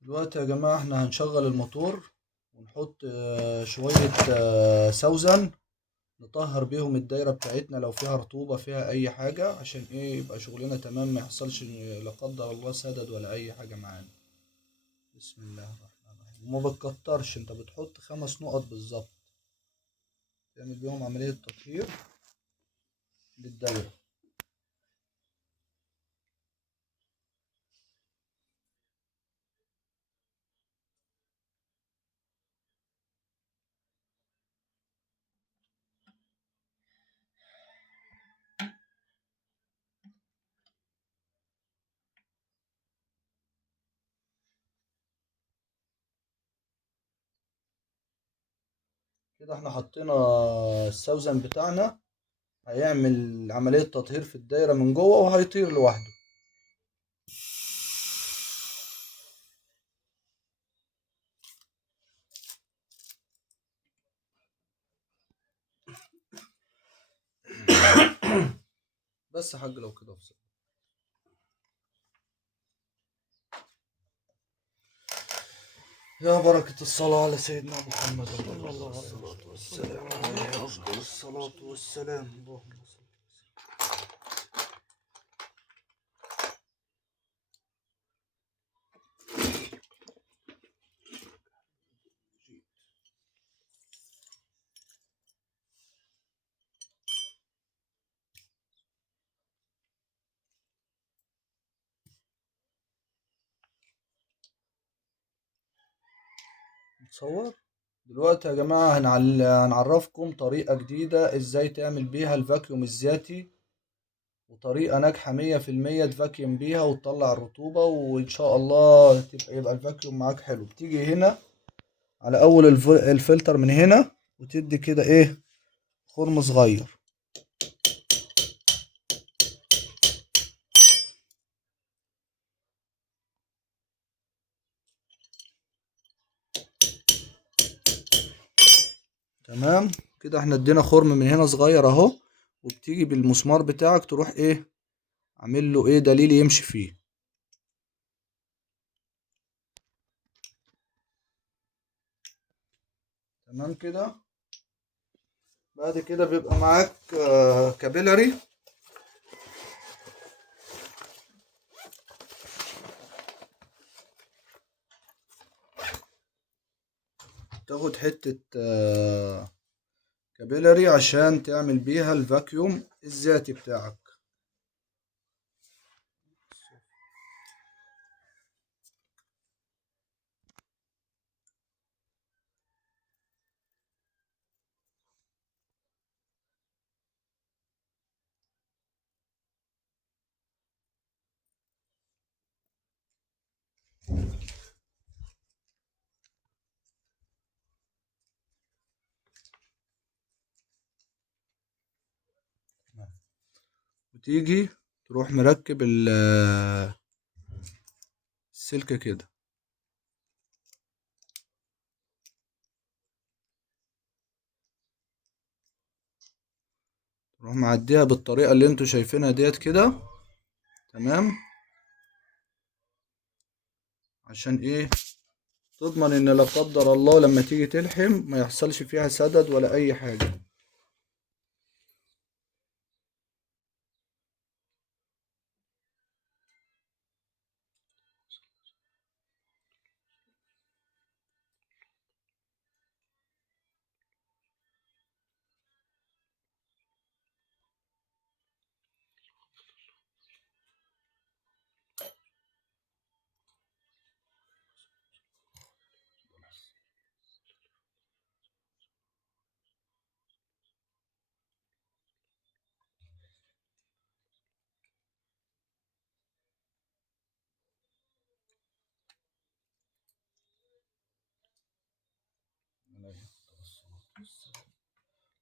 دلوقتي يا جماعة احنا هنشغل الموتور ونحط شوية سوزن نطهر بيهم الدايرة بتاعتنا لو فيها رطوبة فيها أي حاجة، عشان ايه يبقى شغلنا تمام، ما يحصلش لا قدر الله سدد ولا أي حاجة معانا. بسم الله الرحمن الرحيم. وما بتكترش، انت بتحط 5 نقط بالظبط تعمل بيهم عملية تطهير للدايرة. كده احنا حطينا السوزن بتاعنا، هيعمل عملية تطهير في الدايرة من جوه وهيطير لوحده. بس يا حاج لو كده افصل. يا بركة الصلاة على سيدنا محمد صلى الله عليه وسلم. عليه أفضل الصلاة والسلام. اللهم صل. نتصور دلوقتي يا جماعة هنعرفكم طريقة جديدة ازاي تعمل بيها الفاكيوم الذاتي، وطريقة ناجحة 100% تفاكيوم بيها وتطلع الرطوبة، وإن شاء الله يبقى الفاكيوم معاك حلو. بتيجي هنا على أول الفلتر من هنا، وتدي كده إيه خرم صغير. تمام كده احنا ادينا خرم من هنا صغير اهو، وبتيجي بالمسمار بتاعك تروح ايه عامل له ايه دليل يمشي فيه. تمام كده. بعد كده بيبقى معاك كابيلاري. تاخد حتة كابيلاري عشان تعمل بيها الفاكيوم الذاتي بتاعك. وتيجي تروح مركب السلكة كده، تروح معديها بالطريقة اللي انتوا شايفينها ديت كده. تمام. عشان ايه تضمن ان لا قدر الله لما تيجي تلحم ما يحصلش فيها سدد ولا اي حاجة.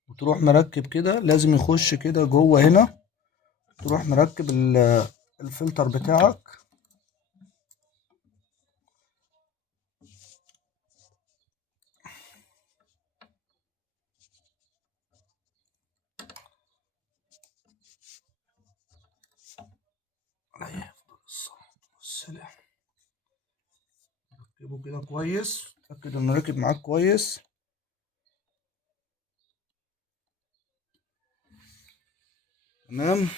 وتروح مركب كده، لازم يخش كده جوه هنا. تروح مركب الفلتر بتاعك. عليه أفضل الصلاة السلام. ركبه كده كويس، اتأكد انه ركب معاك كويس. تمام.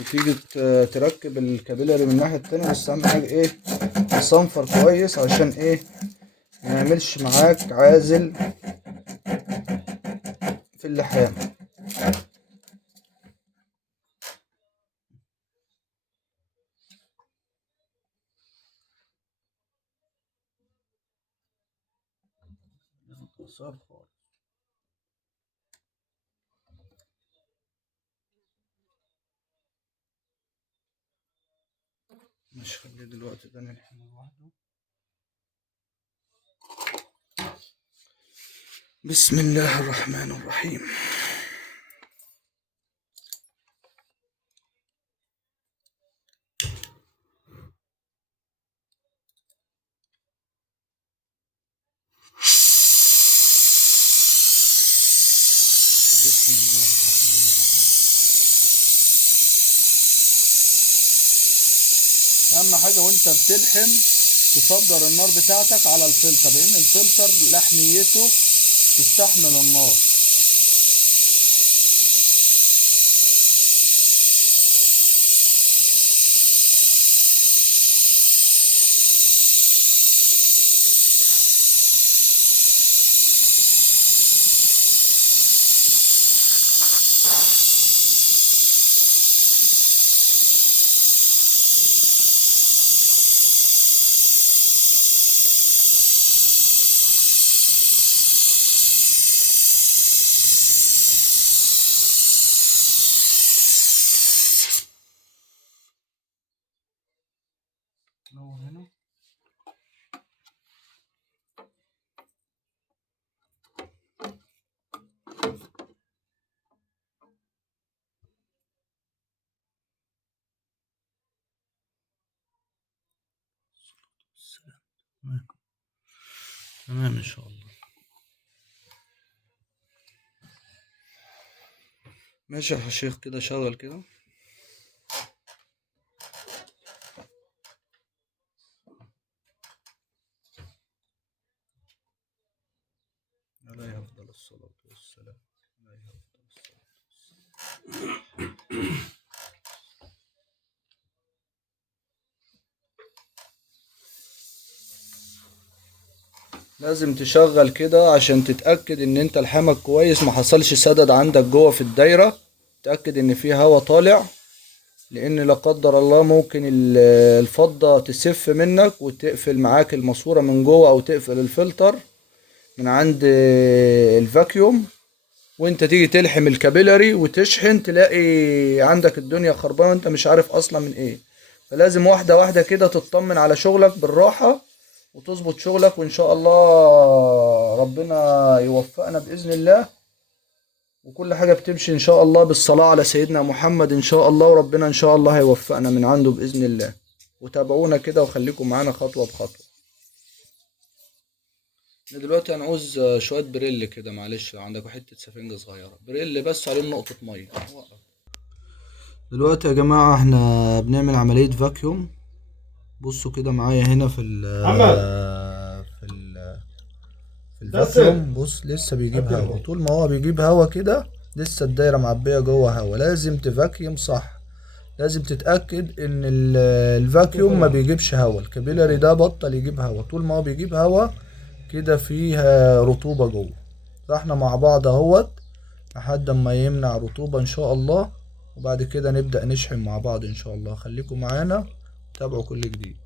وتيجي تركب الكابيلاري من الناحية التانية، بس أهم حاجة إيه، تصنفر كويس عشان إيه ما يعملش معاك عازل في اللحام. مش خليه دلوقتي ده نلحم لوحده. بسم الله الرحمن الرحيم. بسم الله الرحمن الرحيم. اهم حاجه وانت بتلحم تصدر النار بتاعتك على الفلتر، لان الفلتر لحميته تستحمل النار. نور هنا. تمام ان شاء الله. ماشي يا شيخ، كده شغل كده. عليه افضل الصلاة والسلام. عليه افضل الصلاة والسلام. لازم تشغل كده عشان تتأكد ان انت لحامك كويس، ما حصلش سدد عندك جوه في الدايرة. تأكد ان في هوا طالع، لان لا قدر الله ممكن الفضة تسف منك وتقفل معاك الماسورة من جوه، او تقفل الفلتر من عند الفاكيوم، وانت تيجي تلحم الكابيلاري وتشحن تلاقي عندك الدنيا خربانة وانت مش عارف اصلا من ايه. فلازم واحدة واحدة كده تطمن على شغلك بالراحة وتظبط شغلك، وان شاء الله ربنا يوفقنا بإذن الله، وكل حاجة بتمشي ان شاء الله بالصلاة على سيدنا محمد ان شاء الله، وربنا ان شاء الله هيوفقنا من عنده بإذن الله. وتابعونا كده وخليكم معانا خطوة بخطوة. دلوقتي هنعوز شوية بريل كده، معلش لو عندك حتة سفنجة صغيرة بريل بس عليهم نقطة مية. دلوقتي يا جماعة احنا بنعمل عملية فاكيوم. بصوا كده معايا هنا في في الفاكيوم. بص لسه بيجيب هوا، طول ما هو بيجيب هوا كده لسه الدايرة معبية جوه هوا. لازم تفاكيوم صح، لازم تتأكد ان الفاكيوم ما بيجيبش هوا. الكابيلاري ده بطل يجيب هوا، طول ما هو بيجيب هوا كده فيها رطوبة جوه. فاحنا مع بعض اهوت لحد ما يمنع رطوبة ان شاء الله، وبعد كده نبدأ نشحن مع بعض ان شاء الله. خليكم معانا تابعوا كل جديد.